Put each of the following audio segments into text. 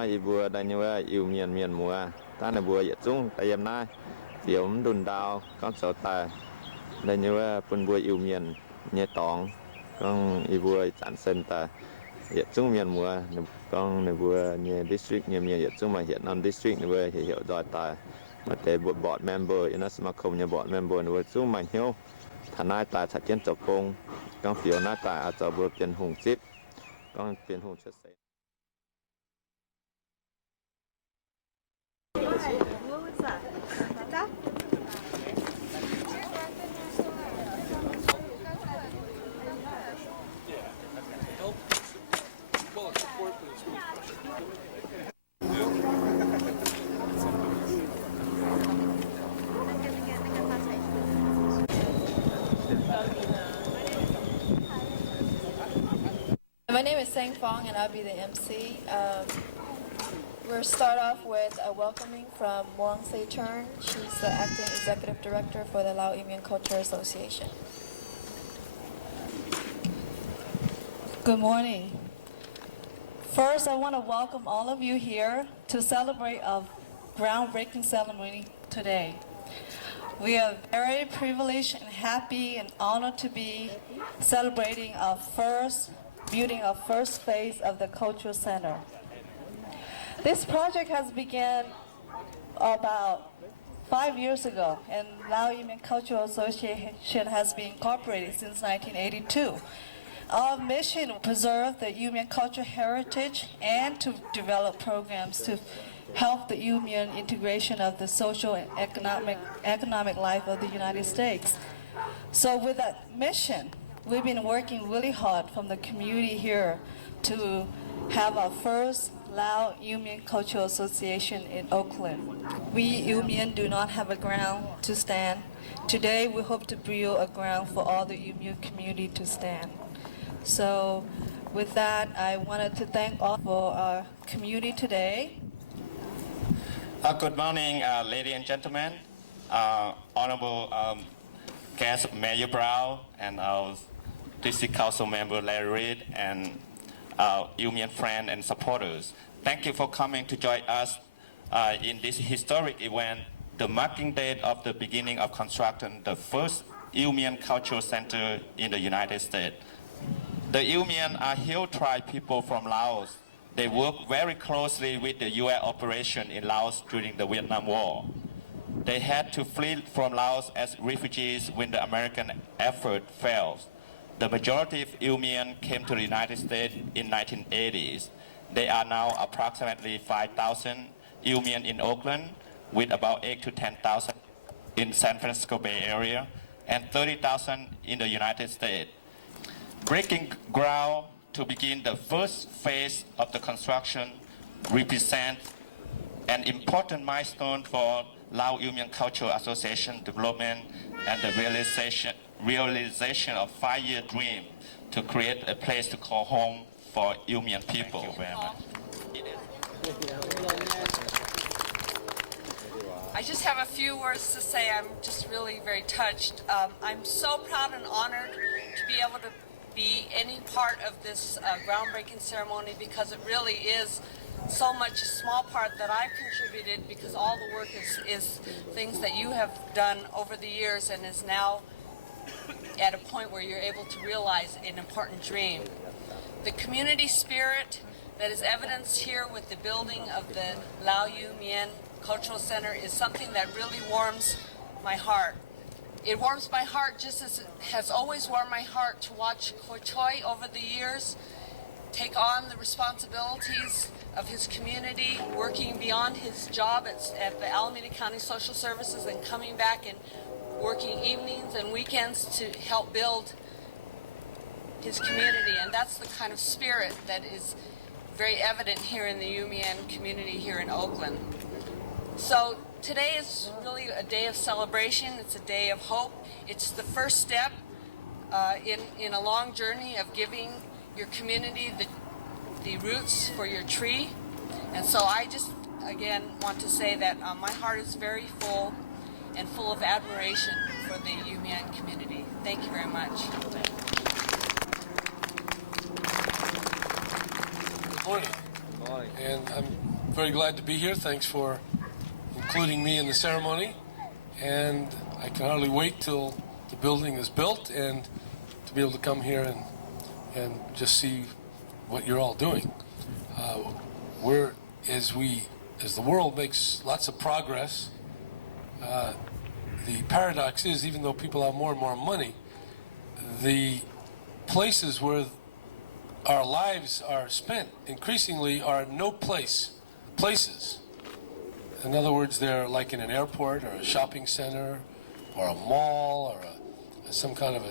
có y bùa đây như yêu miền miền mùa ta là bùa dệt xuống tại em nay phiếu đun đào con sầu tài đây như phần bùa yêu miền nhẹ tòng con y bùa sản sinh ta dệt xuống miền mùa con này bùa nhẹ district nhẹ miền dệt xuống mà hiện non district này bùa thì hiểu rồi tài mà để bùa board member nó sẽ mà không như board member này bùa xuống mà hiểu thà nai tài thật chiến trọc công con phiếu nai tàiอาจจะบวกเป็นหงซิปก็เป็นหงเฉย What was that? That? My name is Sang Fong and I'll be the MC. We'll start off with a welcoming from Muang Se Chern. She's the acting executive director for the Mien Cultural Association. Good morning. First, I want to welcome all of you here to celebrate a groundbreaking ceremony today. We are very privileged and happy and honored to be celebrating our building our first phase of the Cultural Center. This project has begun about 5 years ago, and Mien Cultural Association has been incorporated since 1982. Our mission to preserve the Iu Mien cultural heritage and to develop programs to help the Iu Mien integration of the social and economic life of the United States. So with that mission, we've been working really hard from the community here to have our first Iu Mien Cultural Association in Oakland. We Iu Mien do not have a ground to stand. Today we hope to build a ground for all the Iu Mien community to stand. So with that, I wanted to thank all for our community today. Good morning, ladies and gentlemen, honorable guest Mayor Brown and our District Council member Larry Reid and Iu Mien friends and supporters. Thank you for coming to join us in this historic event, the marking date of the beginning of construction, the first Iu Mien Cultural Center in the United States. The Iu Mien are Hill tribe people from Laos. They work very closely with the U.S. operation in Laos during the Vietnam War. They had to flee from Laos as refugees when the American effort failed. The majority of Iu Mien came to the United States in 1980s. They are now approximately 5,000 Iu Mien in Oakland, with about 8 to 10,000 in San Francisco Bay Area, and 30,000 in the United States. Breaking ground to begin the first phase of the construction represents an important milestone for Lao Iu Mien Cultural Association development and the realization of 5-year dream to create a place to call home for Iu Mien people. Thank you very much. I just have a few words to say. I'm just really very touched. I'm so proud and honored to be able to be any part of this groundbreaking ceremony, because it really is so much a small part that I've contributed, because all the work is things that you have done over the years and is now at a point where you're able to realize an important dream. The community spirit that is evidenced here with the building of the Iu Mien Cultural Center is something that really warms my heart. It warms my heart just as it has always warmed my heart to watch Kouichoy over the years take on the responsibilities of his community, working beyond his job at the Alameda County Social Services and coming back and working evenings and weekends to help build his community. And that's the kind of spirit that is very evident here in the Iu Mien community here in Oakland. So today is really a day of celebration. It's a day of hope. It's the first step in a long journey of giving your community the roots for your tree. And so I just, again, want to say that my heart is very full and full of admiration for the Iu Mien community. Thank you very much. Good morning. and I'm very glad to be here. Thanks for including me in the ceremony, and I can hardly wait till the building is built and to be able to come here and just see what you're all doing. As the world makes lots of progress, the paradox is, even though people have more and more money, the places where our lives are spent increasingly are no places. In other words, they're like in an airport or a shopping center or a mall or some kind of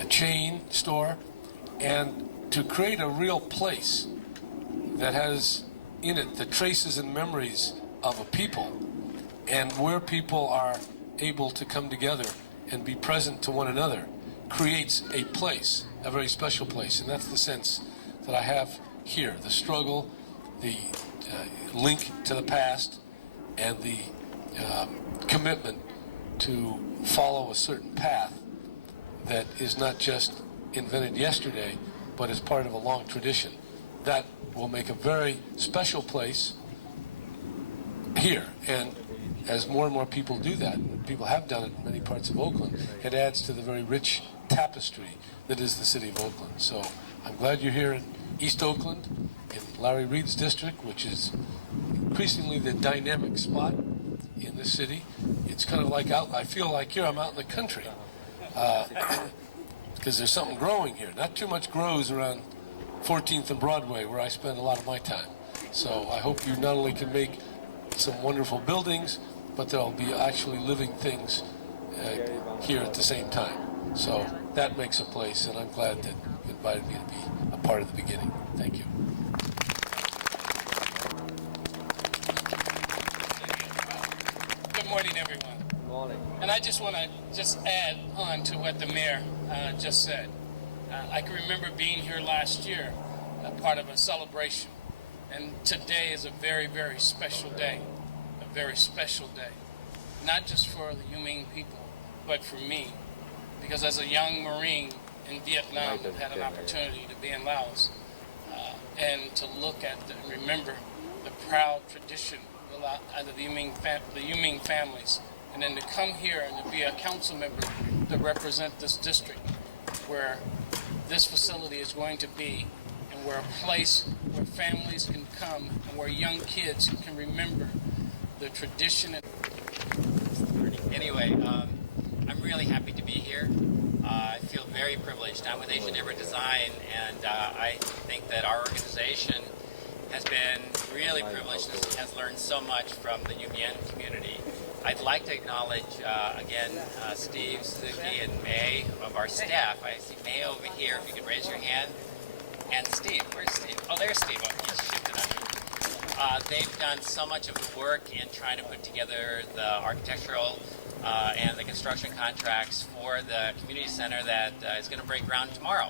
a chain store. And to create a real place that has in it the traces and memories of a people, and where people are able to come together and be present to one another, creates a place, a very special place. And that's the sense that I have here. The struggle, the link to the past, and the commitment to follow a certain path that is not just invented yesterday, but is part of a long tradition. That will make a very special place here. And as more and more people do that, and people have done it in many parts of Oakland, it adds to the very rich tapestry that is the city of Oakland. So I'm glad you're here in East Oakland, in Larry Reed's district, which is increasingly the dynamic spot in the city. It's kind of like I feel like here I'm out in the country, because there's something growing here. Not too much grows around 14th and Broadway, where I spend a lot of my time. So I hope you not only can make some wonderful buildings, but there'll be actually living things here at the same time. So that makes a place, and I'm glad that you invited me to be a part of the beginning. Thank you. Good morning, everyone. Good morning. And I just want to add on to what the mayor just said. I can remember being here last year, part of a celebration. And today is a very, very special day. A very special day. Not just for the Iu Mien people, but for me. Because as a young Marine in Vietnam, I've had an opportunity to be in Laos and to look at and remember the proud tradition of the Iu Mien families. And then to come here and to be a council member to represent this district where this facility is going to be, and where a place where families can come and where young kids can remember the tradition. Anyway, I'm really happy to be here. I feel very privileged. I'm with Asian Neighborhood Design, and I think that our organization has been really privileged and has learned so much from the Iu Mien community. I'd like to acknowledge, again, Steve, Suzuki, and May of our staff. I see May over here, if you could raise your hand. And Steve, where's Steve? Oh, there's Steve. Oh, he's shifted on me. They've done so much of the work in trying to put together the architectural and the construction contracts for the community center that is going to break ground tomorrow.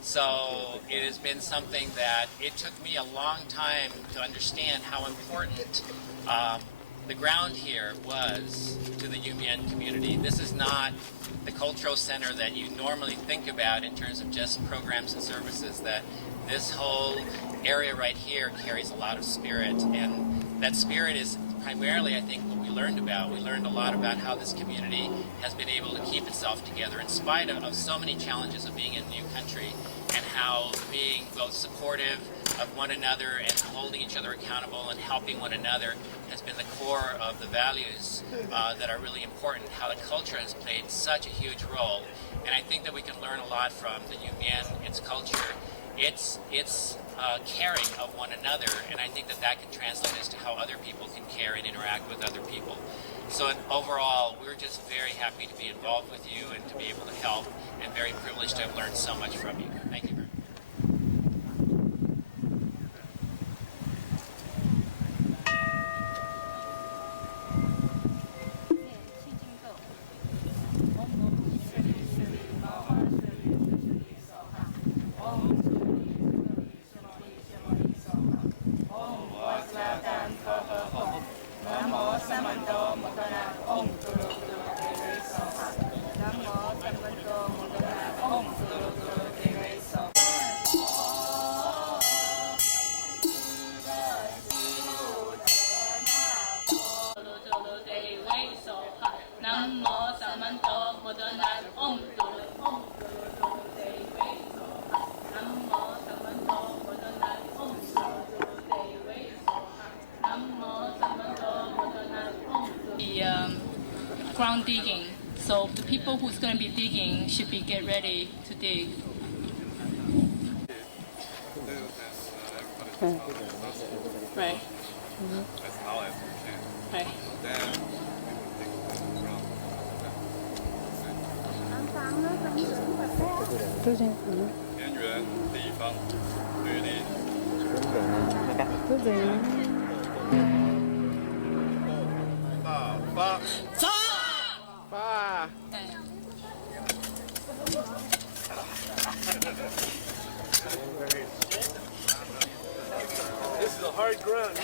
So it has been something that it took me a long time to understand how important the ground here was to the Iu Mien community. This is not the cultural center that you normally think about in terms of just programs and services. That this whole area right here carries a lot of spirit, and that spirit is primarily, I think, what we learned about. We learned a lot about how this community has been able to keep itself together in spite of so many challenges of being in a new country, and how being both supportive of one another and holding each other accountable and helping one another has been the core of the values that are really important, how the culture has played such a huge role. And I think that we can learn a lot from the Iu Mien, its culture, its caring of one another, and I think that that can translate as to how other people can care and interact with other people. So overall, we're just very happy to be involved with you and to be able to help, and very privileged to have learned so much from you. Thank you very much. ground digging. So the people who's going to be digging should be get ready to dig. Right. Right. This is a hard ground.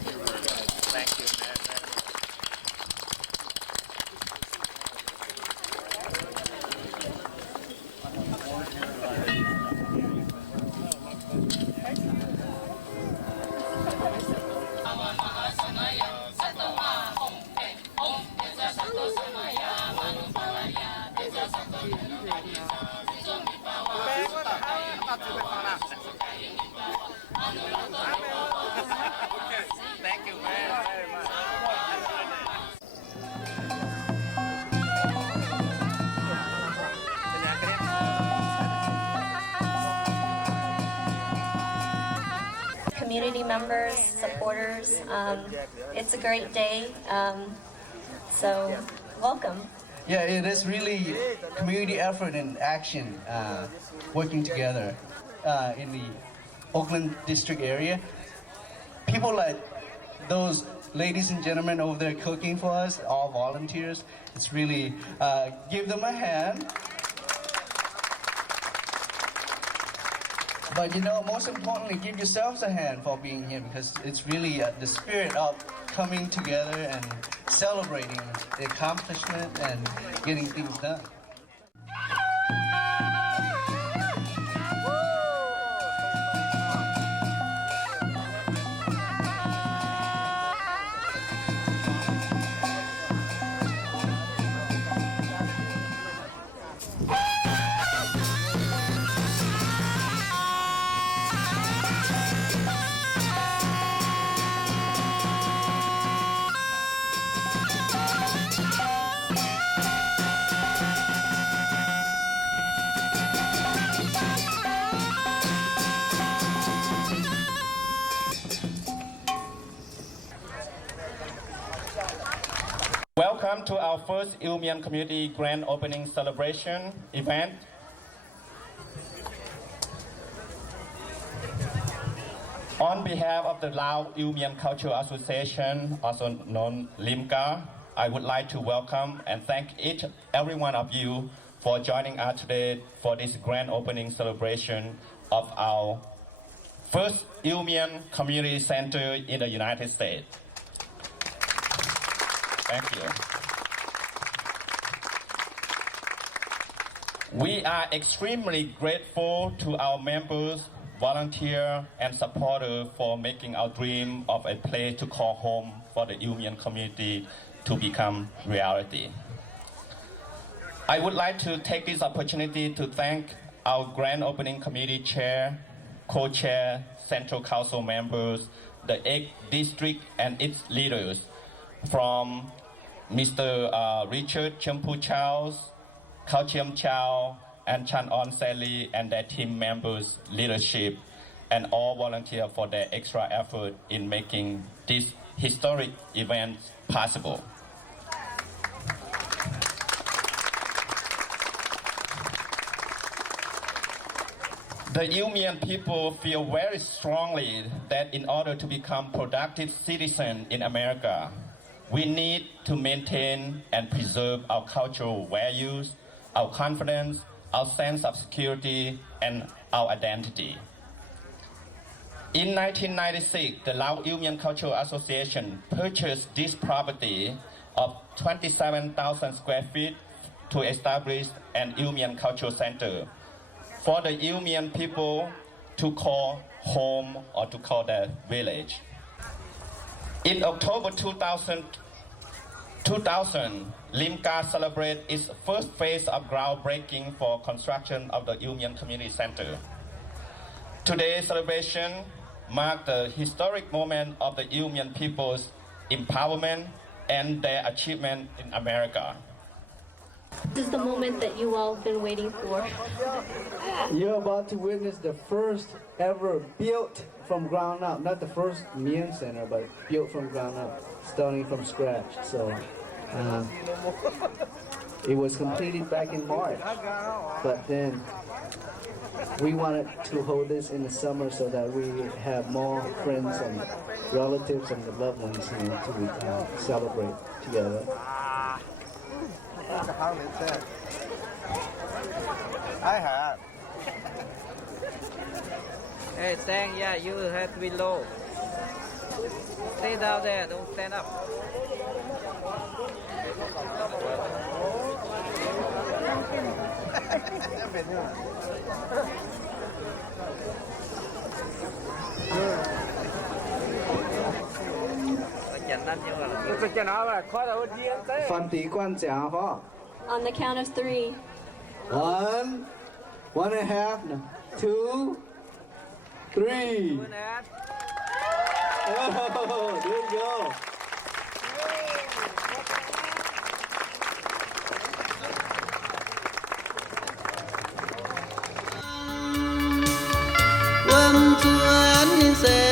Thank you, man. Thank you, man, very much. Community members, supporters, it's a great day, so welcome. Yeah, it is really community effort and action working together in the Oakland district area. People like those ladies and gentlemen over there cooking for us, all volunteers. It's really, give them a hand. But you know, most importantly, give yourselves a hand for being here, because it's really the spirit of coming together and celebrating the accomplishment and getting things done. Welcome to our first Iu Mien Community Grand Opening Celebration event. On behalf of the Lao-Iu Mien Cultural Association, also known LIMCA, I would like to welcome and thank every one of you for joining us today for this grand opening celebration of our first Iu Mien Community Center in the United States. Thank you. We are extremely grateful to our members, volunteers, and supporters for making our dream of a place to call home for the Iu Mien community to become reality. I would like to take this opportunity to thank our Grand Opening Committee Chair, Co-Chair, Central Council members, the 8th District and its leaders, from Mr. Richard Chempu Charles, Khao Chiem Chow, and Chan On Sally and their team members, leadership, and all volunteers for their extra effort in making this historic event possible. The Iu Mien people feel very strongly that in order to become productive citizens in America, we need to maintain and preserve our cultural values, our confidence, our sense of security, and our identity. In 1996, the Lao-Iu Mien Cultural Association purchased this property of 27,000 square feet to establish an Iu Mien Cultural Center for the Iu Mien people to call home or to call their village. In October 2000, LIMCA celebrated its first phase of groundbreaking for construction of the Iu Mien Community Center. Today's celebration marked the historic moment of the Iu Mien people's empowerment and their achievement in America. This is the moment that you all have been waiting for. You're about to witness the first ever built from ground up, not the first Mien Center, but built from ground up, starting from scratch. So it was completed back in March, but then we wanted to hold this in the summer so that we have more friends and relatives and the loved ones here to celebrate together. I have. Hey, Dengh, yeah, you have to be low. Stay down there, don't stand up. On the count of 3. 1, 1.5, 2, 3. Oh, there you go. Xuân xuân sẽ